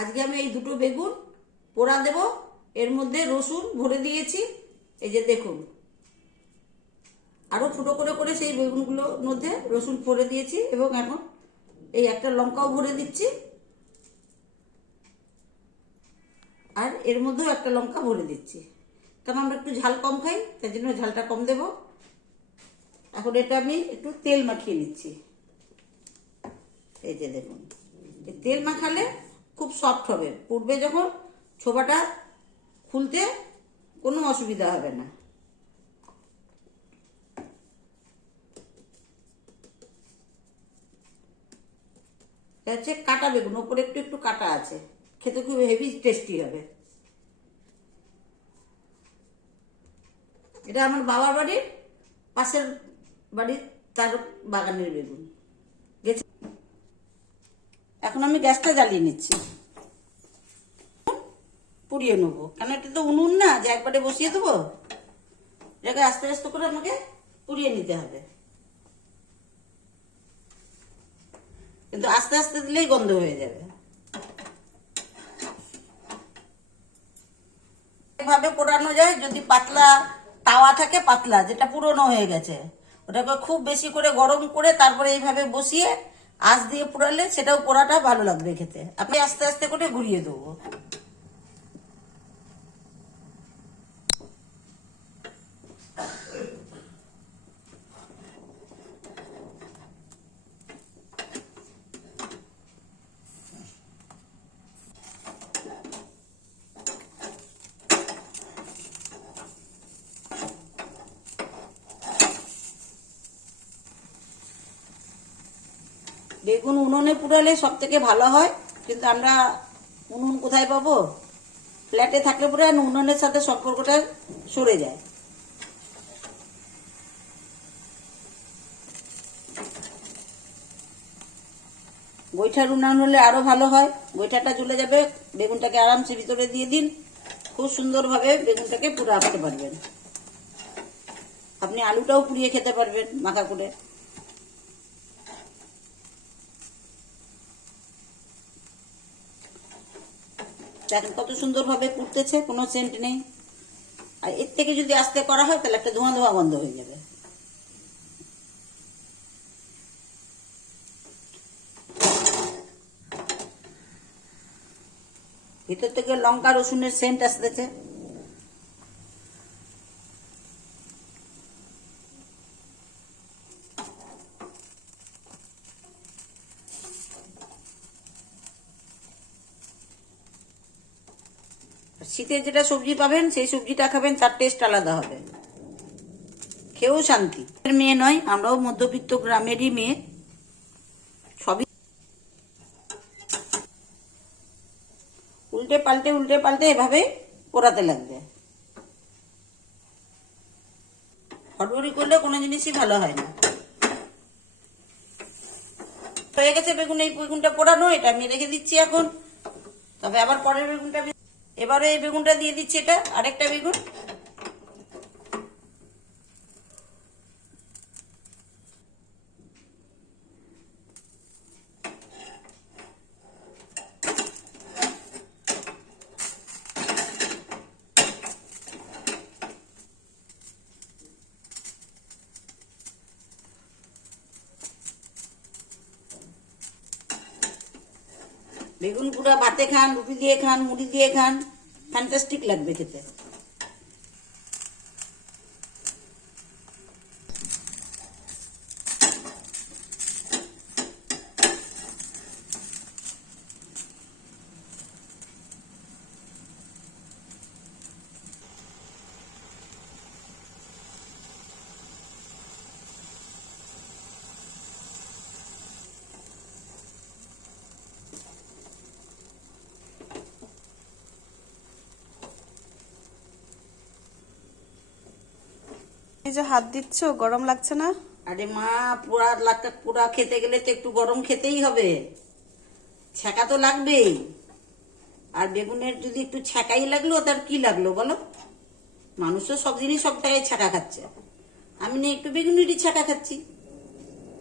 আজকে আমি এই দুটো বেগুন পোড়া দেব। এর মধ্যে রসুন ভরে দিয়েছি। এই যে দেখুন। আরও ফুটো করে করে সেই বেগুনগুলোর মধ্যে রসুন ভরে দিয়েছি এবং এখন এই একটা লঙ্কাও ভরে দিচ্ছি। আর এর মধ্যেও একটা লঙ্কা ভরে দিচ্ছি। কারণ আমরা একটু ঝাল কম খাই, তাই জন্য ঝালটা কম দেব। এখন এটা আমি একটু তেল মাখিয়ে নিচ্ছি। এই যে দেখুন। তেল মাখালে খুব সফট হবে। পূর্বে যখন ছোবাটা খুলতে কোনো অসুবিধা হবে না। হচ্ছে কাটা বেগুন, ওপরে একটু একটু কাটা আছে। খেতে খুব হেভি টেস্টি হবে। এটা আমার বাবার বাড়ির পাশের বাড়ির তার বাগানের বেগুন। গেছে। এখন আমি গ্যাসটা জ্বালিয়ে নিচ্ছি। পুড়িয়ে নেব। কেন এটা তো উনুন না, যে একবারে বসিয়ে দেবো? এটাকে আস্তে আস্তে করে আমাকে পুড়িয়ে নিতে হবে। কিন্তু আস্তে আস্তে দিলেই গন্ধ হয়ে যাবে। এভাবে পোড়ানো যায়, যদি পাতলা তাওয়া থাকে, পাতলা, যেটা পুরনো হয়ে গেছে। ওটাকে খুব বেশি করে গরম করে তারপরে এইভাবে বসিয়ে আঁচ দিয়ে পোড়ালে সেটাও পোড়াটা ভালো লাগবে খেতে। আপনি আস্তে আস্তে করে ঘুরিয়ে দেবো। বেগুন উনুনে পুড়ালে সব থেকে ভালো হয়, কিন্তু আমরা উনুন কোথায় পাবো? ফ্ল্যাটে থাকলে পরে উনুনের সাথে সম্পর্কটা সরে যায়। বৈঠার উনান হলে আরও ভালো হয়। বৈঠাটা জ্বলে যাবে, বেগুনটাকে আরামসে ভিতরে দিয়ে দিন। খুব সুন্দরভাবে বেগুনটাকে পুরো আসতে পারবেন। আপনি আলুটাও পুড়িয়ে খেতে পারবেন মাখা করে। দেখেন কত সুন্দরভাবে পুড়তেছে, কোনো সেন্ট নেই। আর এর থেকে যদি আস্তে করা হয়, তাহলে একটা ধোঁয়া ধোঁয়া বন্ধ হয়ে যাবে। ভিতর থেকে লঙ্কা রসুনের সেন্ট আসতেছে। শীতের যেটা সবজি পাবেন, সেই সবজিটা খাবেন, তার টেস্ট আলাদা হবে। খেয়েও শান্তি। মেয়ে নয়, আমরাও মধ্যবিত্ত গ্রামেরই মেয়ে। সবই উল্টে পাল্টে উল্টে পাল্টে এভাবে পোড়াতে লাগবে। হটবড়ি করলে কোনো জিনিসই ভালো হয় না। হয়ে গেছে বেগুন, এই বেগুনটা পোড়ানো, এটা আমি রেখে দিচ্ছি এখন। তবে আবার পরের বেগুনটা এবারে এই বেগুনটা দিয়ে দিচ্ছি এটা আরেকটা বেগুন। বেগুন পুরা ভাতে খান রুটি দিয়ে খান মুড়ি দিয়ে খান ফ্যান্টাস্টিক লাগবে খেতে। এই যে হাত দিচ্ছ, গরম লাগছে না? আরে মা, পুরা লাগা পুরা খেতে গেলে তো একটু গরম খেতেই হবে। ছ্যাঁকা তো লাগবেই। আর বেগুনের যদি একটু ছ্যাঁকাই লাগল, তার কি লাগল বলো? মানুষও সব জিনিস সব জায়গায় ছ্যাঁকা খাচ্ছে। আমি না একটু বেগুনেরই ছ্যাঁকা খাচ্ছি।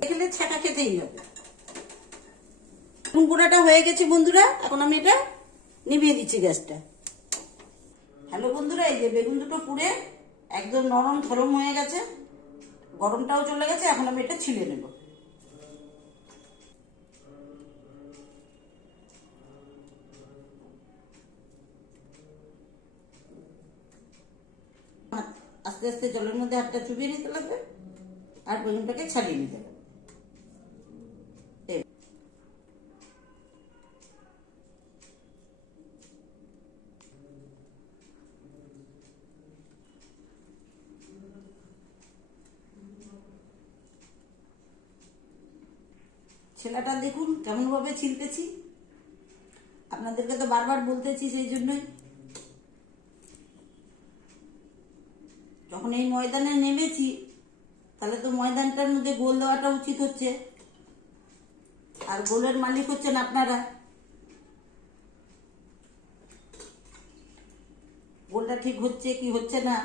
খেলে ছ্যাঁকা খেতেই হবে। বেগুন পোড়াটা হয়ে গেছে বন্ধুরা, এখন আমি এটা নিভিয়ে দিচ্ছি গ্যাসটা। হ্যালো বন্ধুরা, এই যে বেগুন দুটো পুড়ে একদম নরম ধরম হয়ে গেছে। গরমটাও চলে গেছে, এখন আমি এটা ছিলে নেব। আস্তে আস্তে জলের মধ্যে হাতটা চুবিয়ে নিতে লাগবে, আর বেগুনটাকে ছাড়িয়ে নিতে লাগবে এই। ছেলেটা দেখুন কেমনভাবে ছিলতেছি আপনাদেরকে তো বারবার বলতেছি সেই জন্যই। যখন এই ময়দানে নেমেছি, তাহলে তো ময়দানটার মধ্যে গোল দেওয়াটা উচিত হচ্ছে। আর গোলের মালিক হচ্ছেন আপনারা। গোলটা ঠিক হচ্ছে কি হচ্ছে না?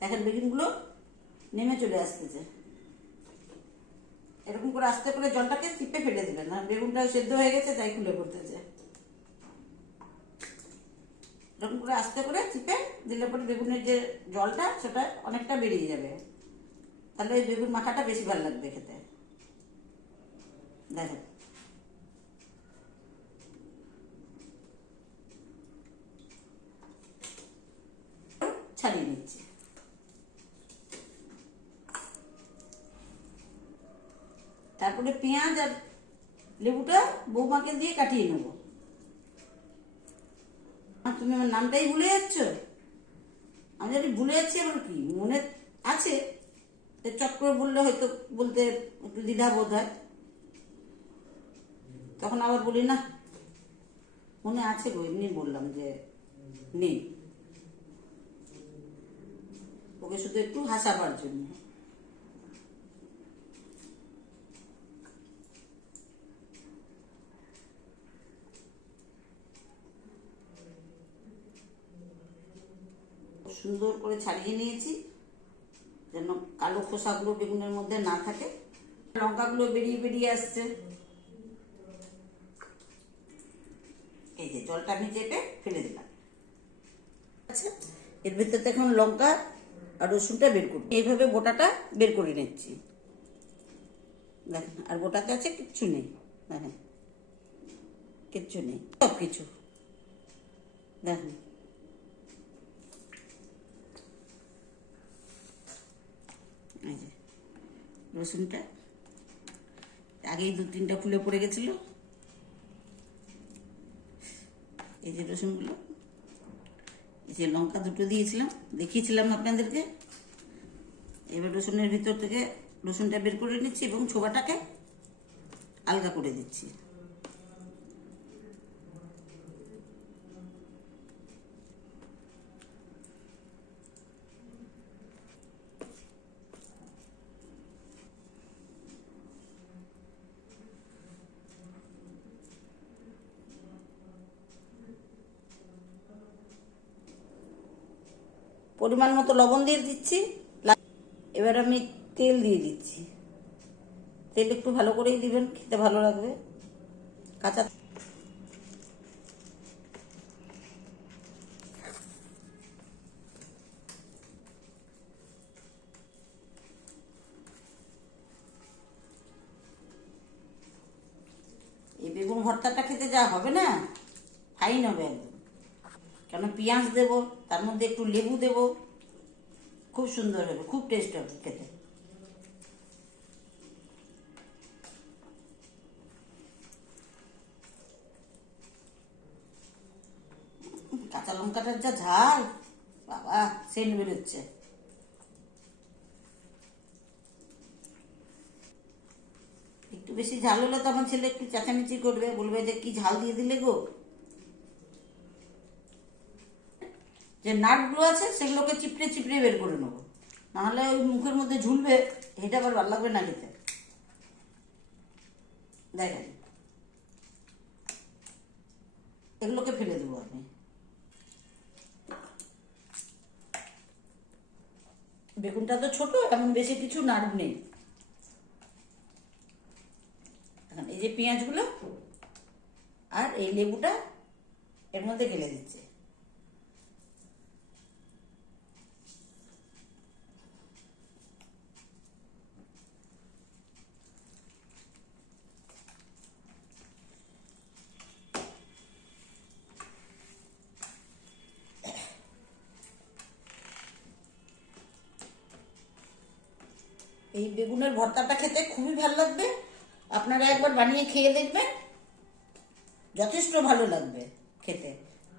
দেখেন বেগুনগুলো নেমে চলে আসতেছে। এরকম করে আস্তে করে জলটাকে চিপে ফেলে দিবেন। না বেগুনটা সেদ্ধ হয়ে গেছে, তাই খুলে পড়তেছে। এরকম করে আস্তে করে চিপে দিলে পরে বেগুনের যে জলটা, সেটা অনেকটা বেরিয়ে যাবে। তাহলে ওই বেগুন মাখাটা বেশি ভালো লাগবে খেতে। দেখেন ছাড়িয়ে নিচ্ছি। তারপরে পেঁয়াজ আর লেবুটা বৌমাকে দিয়ে কাটিয়ে নেব। আর তুমি আমার নামটাই ভুলে যাচ্ছ? আমি যদি ভুলে যাচ্ছি, এবার কি? মনে আছে? চট বললে হয়তো বলতে একটু দ্বিধা বোধ হয়। তখন আবার বলি, না, মনে আছে গো, এমনি বললাম যে নেই। ওকে শুধু একটু হাসাবার জন্য। সুন্দর করে ছাড়িয়ে নিয়েছি, যেন কালো খোসাগুলো বেগুনের মধ্যে না থাকে। লঙ্কাগুলো বেরিয়ে বেরিয়ে আসছে। এই যে জলটা আমি চেপে ফেলে দিলাম। আচ্ছা এর ভিতরে এখন লঙ্কা আর রসুনটা বের করব। এইভাবে গোটাটা বের করে নিচ্ছি। দেখেন, আর গোটাতে আছে কিচ্ছু নেই। দেখেন, কিচ্ছু নেই সব কিছু দেখেন এই যে, রসুনটা। আগেই দু তিনটা ফুলে পড়ে গেছিল। এই যে রসুনগুলো। এই যে লঙ্কা দুটো দিয়েছিলাম, দেখিয়েছিলাম আপনাদেরকে। এবার রসুনের ভিতর থেকে রসুনটা বের করে নিচ্ছি এবং ছোবাটাকে আলগা করে দিচ্ছি। পরিমাণ মতো লবণ দিয়ে দিচ্ছি। এবার আমি তেল দিয়ে দিচ্ছি। তেল একটু ভালো করেই দিবেন, খেতে ভালো লাগবে। কাঁচা এই বেগুন ভর্তাটা খেতে যা হবে না? ফাইন হবে। একদম কেন পেঁয়াজ দেবো, তার মধ্যে একটু লেবু দেবো। খুব সুন্দর হবে, খুব টেস্ট হবে খেতে। কাঁচা লঙ্কাটার যা ঝাল, বাবা, সেন্ট বেরোচ্ছে। একটু বেশি ঝাল হলে তো আমার ছেলে একটু চেঁচামেচি করবে, বলবে যে কি ঝাল দিয়ে দিলে গো? যে নাটগুলো আছে সেগুলোকে চিপড়ে চিপড়ে বের করে নেব। নাহলে ওই মুখের মধ্যে ঝুলবে, এটা আবার ভালো লাগবে না খেতে। দেখেন। এগুলোকে ফেলে দেবো আমি। বেগুনটা তো ছোট এমন বেশি কিছু নাড় নেই। এখন এই যে পেঁয়াজগুলো আর এই লেবুটা এর মধ্যে গেলে দিচ্ছি। এই বেগুনের ভর্তাটা খেতে খুবই ভালো লাগবে। আপনারা একবার বানিয়ে খেয়ে দেখবেন। যথেষ্ট ভালো লাগবে খেতে।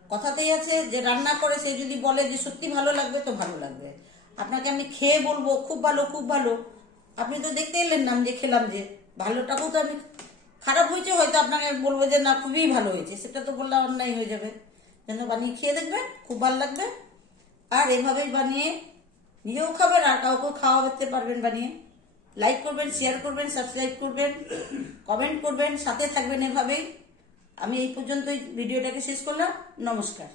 কথাতেই আছে, যে রান্না করে সে যদি বলে যে সত্যি ভালো লাগবে, তো ভালো লাগবে। আপনাকে আমি খেয়ে বলব, খুব ভালো খুব ভালো। আপনি তো দেখতে এলেন না যে খেলাম যে, ভালোটাকেও তো আমি, খারাপ হয়েছে হয়তো আপনাকে বলব যে, না, খুবই ভালো হয়েছে। সেটা তো বললে অন্যায় হয়ে যাবে। যেন বানিয়ে খেয়ে দেখবেন, খুব ভালো লাগবে। আর এভাবেই বানিয়ে নিজেও খাবেন আর কাউকেও খাওয়াতে পারবেন বানিয়ে। লাইক করবেন শেয়ার করবেন সাবস্ক্রাইব করবেন কমেন্ট করবেন, সাথে থাকবেন এভাবেই। আমি এই পর্যন্তই ভিডিওটাকে শেষ করলাম। নমস্কার।